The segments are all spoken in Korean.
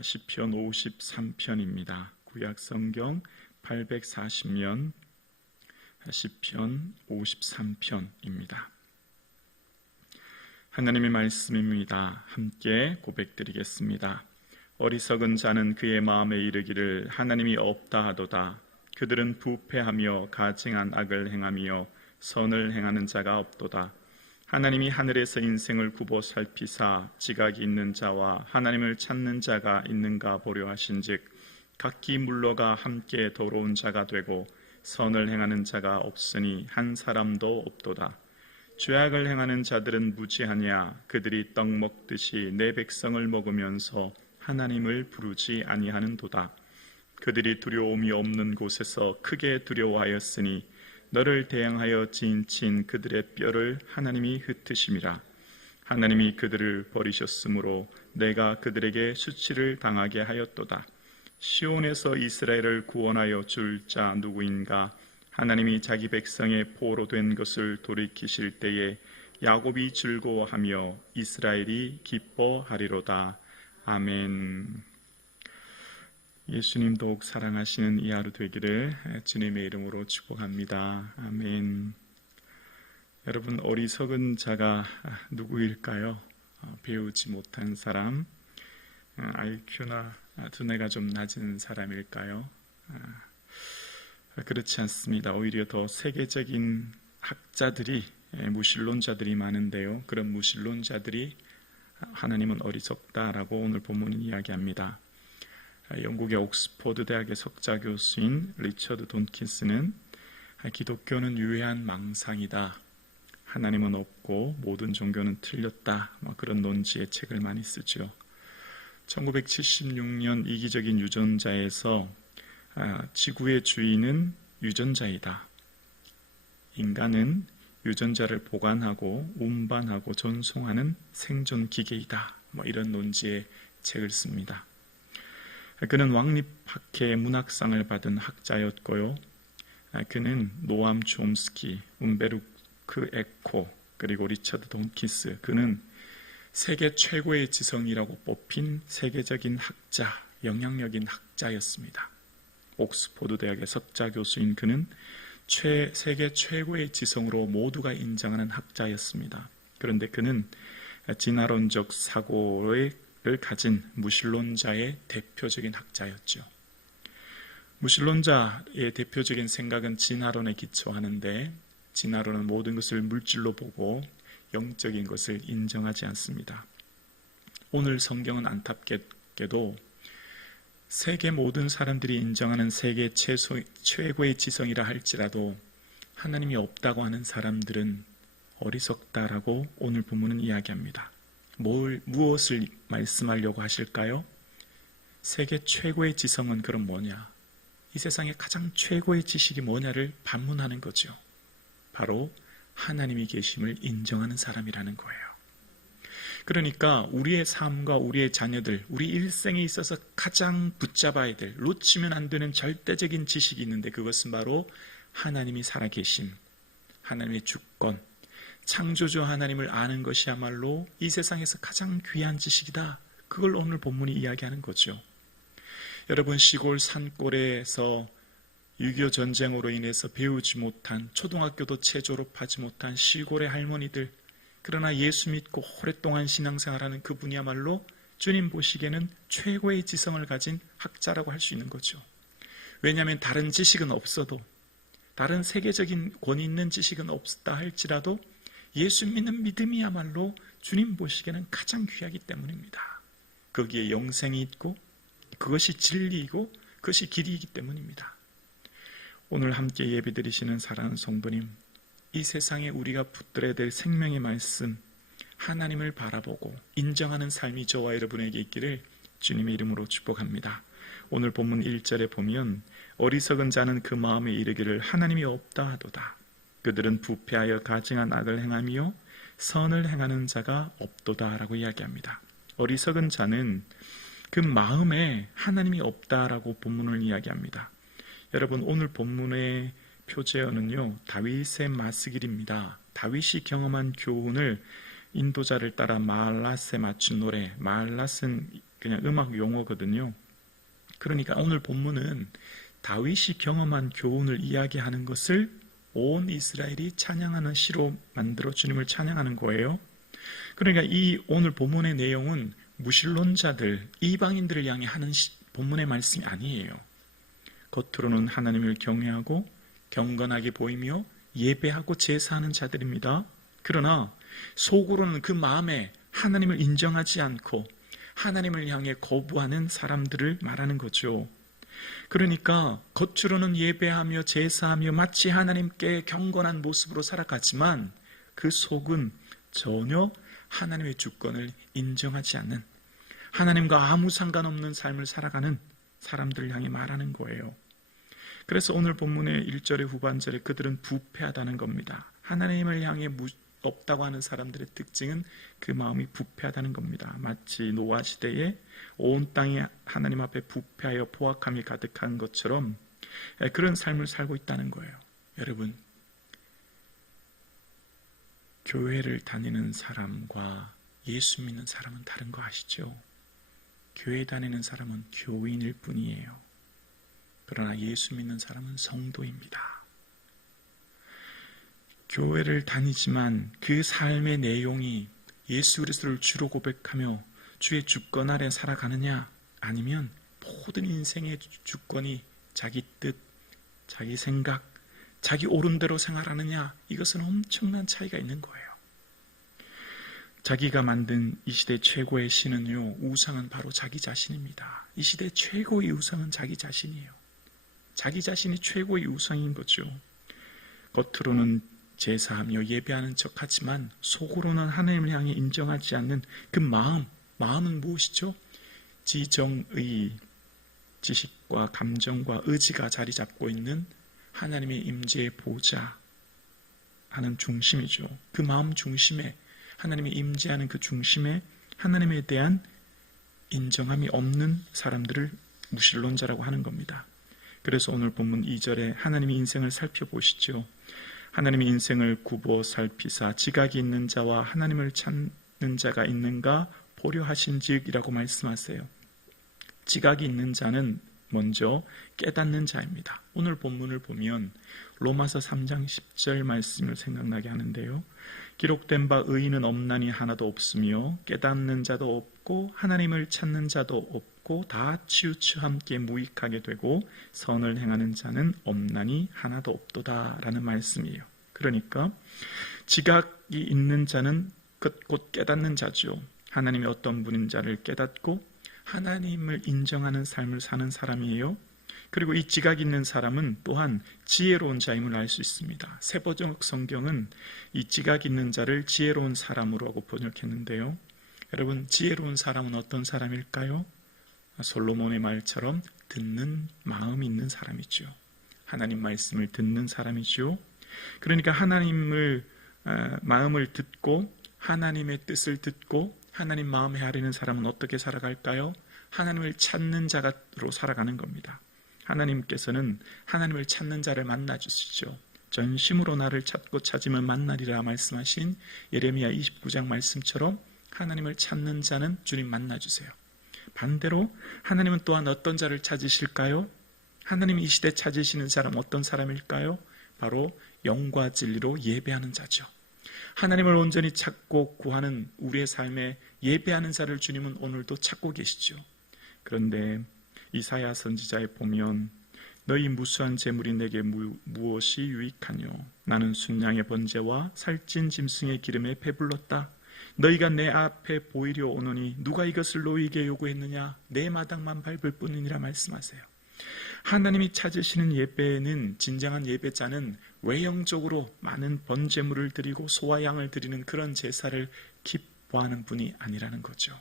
시편 53편입니다. 구약성경 840면 시편 53편입니다. 하나님의 말씀입니다. 함께 고백드리겠습니다. 어리석은 자는 그의 마음에 이르기를 하나님이 없다 하도다. 그들은 부패하며 가증한 악을 행하며 선을 행하는 자가 없도다. 하나님이 하늘에서 인생을 굽어 살피사 지각이 있는 자와 하나님을 찾는 자가 있는가 보려 하신즉 각기 물러가 함께 더러운 자가 되고 선을 행하는 자가 없으니 한 사람도 없도다. 죄악을 행하는 자들은 무지하냐. 그들이 떡 먹듯이 내 백성을 먹으면서 하나님을 부르지 아니하는도다. 그들이 두려움이 없는 곳에서 크게 두려워하였으니 너를 대항하여 지친 그들의 뼈를 하나님이 흩으심이라. 하나님이 그들을 버리셨으므로 내가 그들에게 수치를 당하게 하였도다. 시온에서 이스라엘을 구원하여 줄 자 누구인가? 하나님이 자기 백성의 포로 된 것을 돌이키실 때에 야곱이 즐거워하며 이스라엘이 기뻐하리로다. 아멘. 예수님 더욱 사랑하시는 이 하루 되기를 주님의 이름으로 축복합니다. 아멘. 여러분, 어리석은 자가 누구일까요? 배우지 못한 사람, IQ나 두뇌가 좀 낮은 사람일까요? 그렇지 않습니다. 오히려 더 세계적인 학자들이, 무신론자들이 많은데요. 그런 무신론자들이 하나님은 어리석다라고 오늘 본문은 이야기합니다. 영국의 옥스퍼드 대학의 석자 교수인 리처드 돈킨스는 기독교는 유해한 망상이다. 하나님은 없고 모든 종교는 틀렸다. 그런 논지의 책을 많이 쓰죠. 1976년 이기적인 유전자에서 지구의 주인은 유전자이다. 인간은 유전자를 보관하고 운반하고 전송하는 생존 기계이다. 이런 논지의 책을 씁니다. 그는 왕립학회 문학상을 받은 학자였고요. 그는 노암 촘스키, 움베르크 에코, 그리고 리처드 돈킨스, 그는 세계 최고의 지성이라고 뽑힌 세계적인 학자, 영향력인 학자였습니다. 옥스퍼드 대학의 석자 교수인 그는 세계 최고의 지성으로 모두가 인정하는 학자였습니다. 그런데 그는 진화론적 사고를 가진 무신론자의 대표적인 학자였죠. 무신론자의 대표적인 생각은 진화론에 기초하는데 진화론은 모든 것을 물질로 보고 영적인 것을 인정하지 않습니다. 오늘 성경은 안타깝게도 세계 모든 사람들이 인정하는 세계 최고의 지성이라 할지라도 하나님이 없다고 하는 사람들은 어리석다라고 오늘 본문은 이야기합니다. 무엇을 말씀하려고 하실까요? 세계 최고의 지성은 그럼 뭐냐? 이 세상의 가장 최고의 지식이 뭐냐를 반문하는 거죠. 바로 하나님이 계심을 인정하는 사람이라는 거예요. 그러니까 우리의 삶과 우리의 자녀들, 우리 일생에 있어서 가장 붙잡아야 될, 놓치면 안 되는 절대적인 지식이 있는데 그것은 바로 하나님이 살아계심, 하나님의 주권, 창조주 하나님을 아는 것이야말로 이 세상에서 가장 귀한 지식이다. 그걸 오늘 본문이 이야기하는 거죠. 여러분, 시골 산골에서 6.25 전쟁으로 인해서 배우지 못한, 초등학교도 채 졸업하지 못한 시골의 할머니들, 그러나 예수 믿고 오랫동안 신앙생활하는 그분이야말로 주님 보시기에는 최고의 지성을 가진 학자라고 할 수 있는 거죠. 왜냐하면 다른 지식은 없어도, 다른 세계적인 권위 있는 지식은 없다 할지라도 예수 믿는 믿음이야말로 주님 보시기에는 가장 귀하기 때문입니다. 거기에 영생이 있고 그것이 진리이고 그것이 길이기 때문입니다. 오늘 함께 예배드리시는 사랑하는 성도님, 이 세상에 우리가 붙들어야 될 생명의 말씀, 하나님을 바라보고 인정하는 삶이 저와 여러분에게 있기를 주님의 이름으로 축복합니다. 오늘 본문 1절에 보면 어리석은 자는 그 마음에 이르기를 하나님이 없다 하도다. 그들은 부패하여 가증한 악을 행하며 선을 행하는 자가 없도다라고 이야기합니다. 어리석은 자는 그 마음에 하나님이 없다라고 본문을 이야기합니다. 여러분, 오늘 본문의 표제어는요, 다윗의 마스길입니다. 다윗이 경험한 교훈을 인도자를 따라 마할랏에 맞춘 노래, 마할랏은 그냥 음악 용어거든요. 그러니까 오늘 본문은 다윗이 경험한 교훈을 이야기하는 것을 온 이스라엘이 찬양하는 시로 만들어 주님을 찬양하는 거예요. 그러니까 이 오늘 본문의 내용은 무신론자들, 이방인들을 향해 하는 본문의 말씀이 아니에요. 겉으로는 하나님을 경외하고 경건하게 보이며 예배하고 제사하는 자들입니다. 그러나 속으로는 그 마음에 하나님을 인정하지 않고 하나님을 향해 거부하는 사람들을 말하는 거죠. 그러니까 겉으로는 예배하며 제사하며 마치 하나님께 경건한 모습으로 살아가지만 그 속은 전혀 하나님의 주권을 인정하지 않는, 하나님과 아무 상관없는 삶을 살아가는 사람들을 향해 말하는 거예요. 그래서 오늘 본문의 1절의 후반절에 그들은 부패하다는 겁니다. 하나님을 향해 없다고 하는 사람들의 특징은 그 마음이 부패하다는 겁니다. 마치 노아 시대에 온 땅이 하나님 앞에 부패하여 포악함이 가득한 것처럼 그런 삶을 살고 있다는 거예요. 여러분, 교회를 다니는 사람과 예수 믿는 사람은 다른 거 아시죠? 교회 다니는 사람은 교인일 뿐이에요. 그러나 예수 믿는 사람은 성도입니다. 교회를 다니지만 그 삶의 내용이 예수 그리스도를 주로 고백하며 주의 주권 아래 살아가느냐, 아니면 모든 인생의 주권이 자기 뜻, 자기 생각, 자기 옳은 대로 생활하느냐, 이것은 엄청난 차이가 있는 거예요. 자기가 만든 이 시대 최고의 신은요, 우상은 바로 자기 자신입니다. 이 시대 최고의 우상은 자기 자신이에요. 자기 자신이 최고의 우상인 거죠. 겉으로는 제사하며 예배하는 척하지만 속으로는 하나님을 향해 인정하지 않는 그 마음은 무엇이죠? 지정의, 지식과 감정과 의지가 자리 잡고 있는 하나님의 임재의 보좌 하는 중심이죠. 그 마음 중심에, 하나님의 임재하는 그 중심에 하나님에 대한 인정함이 없는 사람들을 무신론자라고 하는 겁니다. 그래서 오늘 본문 2절에 하나님의 인생을 살펴보시죠. 하나님의 인생을 굽어 살피사 지각이 있는 자와 하나님을 찾는 자가 있는가 보려 하신지이라고 말씀하세요. 지각이 있는 자는 먼저 깨닫는 자입니다. 오늘 본문을 보면 로마서 3장 10절 말씀을 생각나게 하는데요. 기록된 바 의인은 없나니 하나도 없으며 깨닫는 자도 없고 하나님을 찾는 자도 없고 다 치우쳐 함께 무익하게 되고 선을 행하는 자는 없나니 하나도 없도다 라는 말씀이에요. 그러니까 지각이 있는 자는 곧 깨닫는 자죠. 하나님이 어떤 분인 자를 깨닫고 하나님을 인정하는 삶을 사는 사람이에요. 그리고 이 지각 있는 사람은 또한 지혜로운 자임을 알 수 있습니다. 세번역 성경은 이 지각 있는 자를 지혜로운 사람으로 번역했는데요. 여러분, 지혜로운 사람은 어떤 사람일까요? 솔로몬의 말처럼 듣는 마음이 있는 사람이죠. 하나님 말씀을 듣는 사람이죠. 그러니까 하나님을 마음을 듣고 하나님의 뜻을 듣고 하나님 마음에 헤아리는 사람은 어떻게 살아갈까요? 하나님을 찾는 자로 살아가는 겁니다. 하나님께서는 하나님을 찾는 자를 만나주시죠. 전심으로 나를 찾고 찾으면 만나리라 말씀하신 예레미야 29장 말씀처럼 하나님을 찾는 자는 주님 만나주세요. 반대로 하나님은 또한 어떤 자를 찾으실까요? 하나님이 이 시대 찾으시는 사람 어떤 사람일까요? 바로 영과 진리로 예배하는 자죠. 하나님을 온전히 찾고 구하는 우리의 삶에 예배하는 자를 주님은 오늘도 찾고 계시죠. 그런데 이사야 선지자에 보면 너희 무수한 재물이 내게 무엇이 유익하뇨? 나는 순양의 번제와 살찐 짐승의 기름에 배불렀다. 너희가 내 앞에 보이려 오노니 누가 이것을 너희에게 요구했느냐? 내 마당만 밟을 뿐이니라 말씀하세요. 하나님이 찾으시는 예배는, 진정한 예배자는 외형적으로 많은 번제물을 드리고 소와 양을 드리는 그런 제사를 기뻐하는 분이 아니라는 거죠.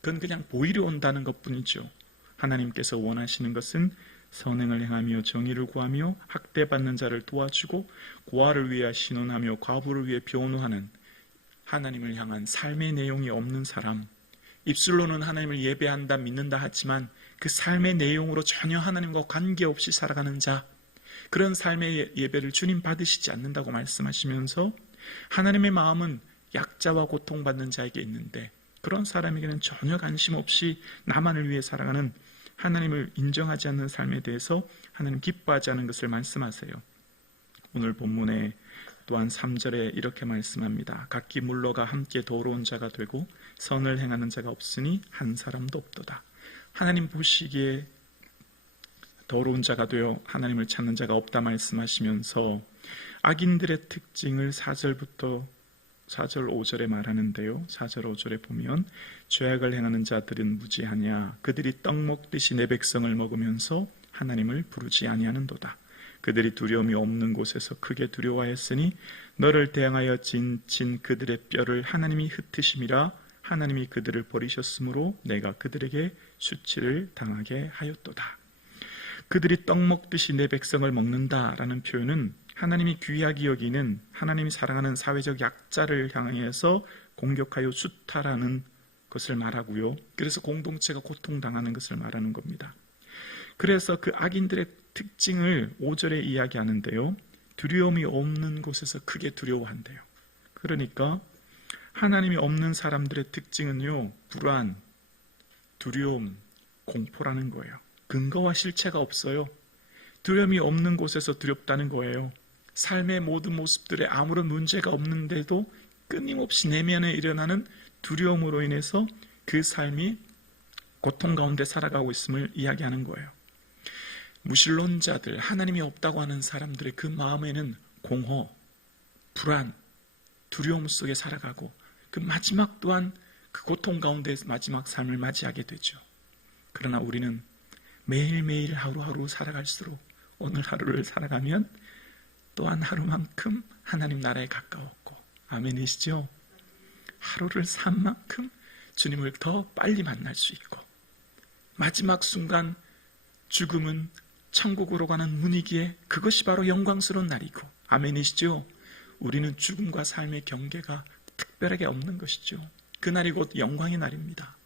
그건 그냥 보이려 온다는 것뿐이죠. 하나님께서 원하시는 것은 선행을 행하며 정의를 구하며 학대받는 자를 도와주고 고아를 위해 신원하며 과부를 위해 변호하는 하나님을 향한 삶의 내용이 없는 사람, 입술로는 하나님을 예배한다 믿는다 하지만 그 삶의 내용으로 전혀 하나님과 관계없이 살아가는 자, 그런 삶의 예배를 주님 받으시지 않는다고 말씀하시면서 하나님의 마음은 약자와 고통받는 자에게 있는데 그런 사람에게는 전혀 관심 없이 나만을 위해 살아가는, 하나님을 인정하지 않는 삶에 대해서 하나님 기뻐하지 않은 것을 말씀하세요. 오늘 본문에 또한 3절에 이렇게 말씀합니다. 각기 물러가 함께 더러운 자가 되고 선을 행하는 자가 없으니 한 사람도 없도다. 하나님 보시기에 더러운 자가 되어 하나님을 찾는 자가 없다 말씀하시면서 악인들의 특징을 4절부터 4절 5절에 말하는데요. 4절 5절에 보면 죄악을 행하는 자들은 무지하냐, 그들이 떡 먹듯이 내 백성을 먹으면서 하나님을 부르지 아니하는도다. 그들이 두려움이 없는 곳에서 크게 두려워하였으니 너를 대항하여 진친 그들의 뼈를 하나님이 흩으심이라. 하나님이 그들을 버리셨으므로 내가 그들에게 수치를 당하게 하였도다. 그들이 떡 먹듯이 내 백성을 먹는다라는 표현은 하나님이 귀하게 여기는, 하나님이 사랑하는 사회적 약자를 향해서 공격하여 수탈하는 것을 말하고요. 그래서 공동체가 고통당하는 것을 말하는 겁니다. 그래서 그 악인들의 특징을 5절에 이야기하는데요. 두려움이 없는 곳에서 크게 두려워한대요. 그러니까 하나님이 없는 사람들의 특징은요, 불안, 두려움, 공포라는 거예요. 근거와 실체가 없어요. 두려움이 없는 곳에서 두렵다는 거예요. 삶의 모든 모습들에 아무런 문제가 없는데도 끊임없이 내면에 일어나는 두려움으로 인해서 그 삶이 고통 가운데 살아가고 있음을 이야기하는 거예요. 무신론자들, 하나님이 없다고 하는 사람들의 그 마음에는 공허, 불안, 두려움 속에 살아가고 그 마지막 또한 그 고통 가운데 마지막 삶을 맞이하게 되죠. 그러나 우리는 매일매일 하루하루 살아갈수록 오늘 하루를 살아가면 또한 하루만큼 하나님 나라에 가까웠고, 아멘이시죠? 하루를 산 만큼 주님을 더 빨리 만날 수 있고, 마지막 순간 죽음은 천국으로 가는 문이기에 그것이 바로 영광스러운 날이고, 아멘이시죠? 우리는 죽음과 삶의 경계가 특별하게 없는 것이죠. 그날이 곧 영광의 날입니다.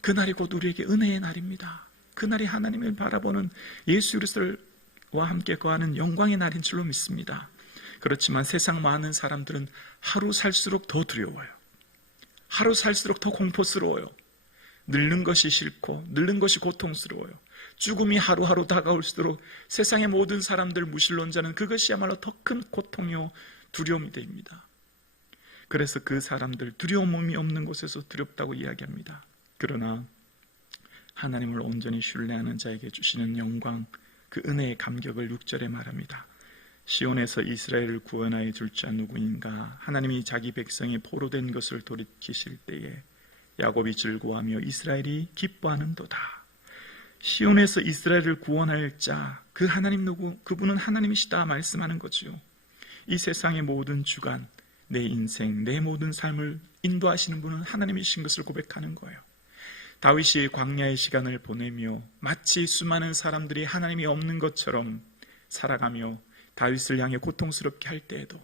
그날이 곧 우리에게 은혜의 날입니다. 그날이 하나님을 바라보는 예수 그리스도와 함께 거하는 영광의 날인 줄로 믿습니다. 그렇지만 세상 많은 사람들은 하루 살수록 더 두려워요. 하루 살수록 더 공포스러워요. 늙는 것이 싫고 늙는 것이 고통스러워요. 죽음이 하루하루 다가올수록 세상의 모든 사람들, 무신론자는 그것이야말로 더 큰 고통이요 두려움이 됩니다. 그래서 그 사람들 두려움이 없는 곳에서 두렵다고 이야기합니다. 그러나 하나님을 온전히 신뢰하는 자에게 주시는 영광, 그 은혜의 감격을 6절에 말합니다. 시온에서 이스라엘을 구원하여 줄 자 누구인가? 하나님이 자기 백성이 포로된 것을 돌이키실 때에 야곱이 즐거워하며 이스라엘이 기뻐하는도다. 시온에서 이스라엘을 구원할 자, 그 하나님 누구? 그분은 하나님이시다 말씀하는 거죠. 이 세상의 모든 주관, 내 인생, 내 모든 삶을 인도하시는 분은 하나님이신 것을 고백하는 거예요. 다윗이 광야의 시간을 보내며 마치 수많은 사람들이 하나님이 없는 것처럼 살아가며 다윗을 향해 고통스럽게 할 때에도,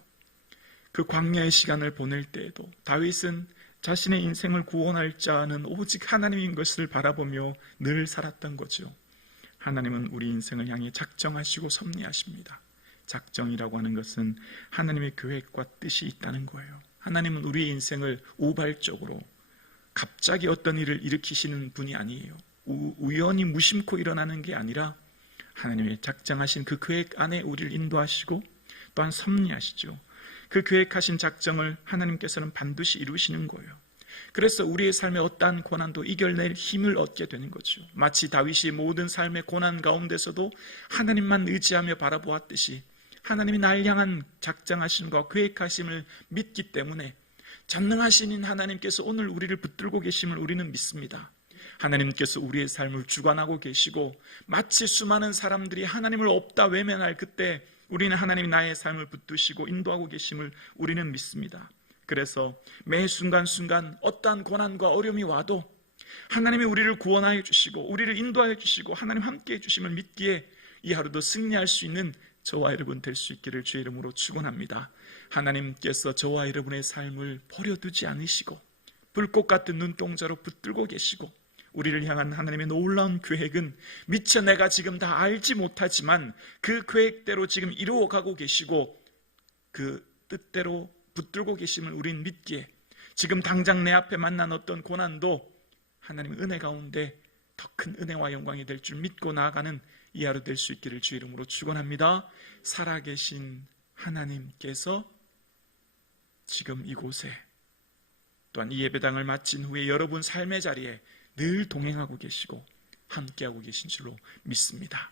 그 광야의 시간을 보낼 때에도 다윗은 자신의 인생을 구원할 자는 오직 하나님인 것을 바라보며 늘 살았던 거죠. 하나님은 우리 인생을 향해 작정하시고 섭리하십니다. 작정이라고 하는 것은 하나님의 계획과 뜻이 있다는 거예요. 하나님은 우리의 인생을 우발적으로 갑자기 어떤 일을 일으키시는 분이 아니에요. 우연히 무심코 일어나는 게 아니라 하나님의 작정하신 그 계획 안에 우리를 인도하시고 또한 섭리하시죠. 그 계획하신 작정을 하나님께서는 반드시 이루시는 거예요. 그래서 우리의 삶의 어떠한 고난도 이겨낼 힘을 얻게 되는 거죠. 마치 다윗이 모든 삶의 고난 가운데서도 하나님만 의지하며 바라보았듯이 하나님이 날 향한 작정하심과 계획하심을 믿기 때문에 전능하신 하나님께서 오늘 우리를 붙들고 계심을 우리는 믿습니다. 하나님께서 우리의 삶을 주관하고 계시고 마치 수많은 사람들이 하나님을 없다 외면할 그때 우리는 하나님이 나의 삶을 붙드시고 인도하고 계심을 우리는 믿습니다. 그래서 매 순간순간 어떠한 고난과 어려움이 와도 하나님이 우리를 구원하여 주시고 우리를 인도하여 주시고 하나님 함께해 주심을 믿기에 이 하루도 승리할 수 있는 저와 여러분 될 수 있기를 주의 이름으로 축원합니다. 하나님께서 저와 여러분의 삶을 버려두지 않으시고 불꽃 같은 눈동자로 붙들고 계시고 우리를 향한 하나님의 놀라운 계획은 미처 내가 지금 다 알지 못하지만 그 계획대로 지금 이루어가고 계시고 그 뜻대로 붙들고 계심을 우린 믿기에 지금 당장 내 앞에 만난 어떤 고난도 하나님의 은혜 가운데 더 큰 은혜와 영광이 될 줄 믿고 나아가는 이 하루 될 수 있기를 주 이름으로 축원합니다. 살아계신 하나님께서 지금 이곳에 또한 이 예배당을 마친 후에 여러분 삶의 자리에 늘 동행하고 계시고 함께하고 계신 줄로 믿습니다.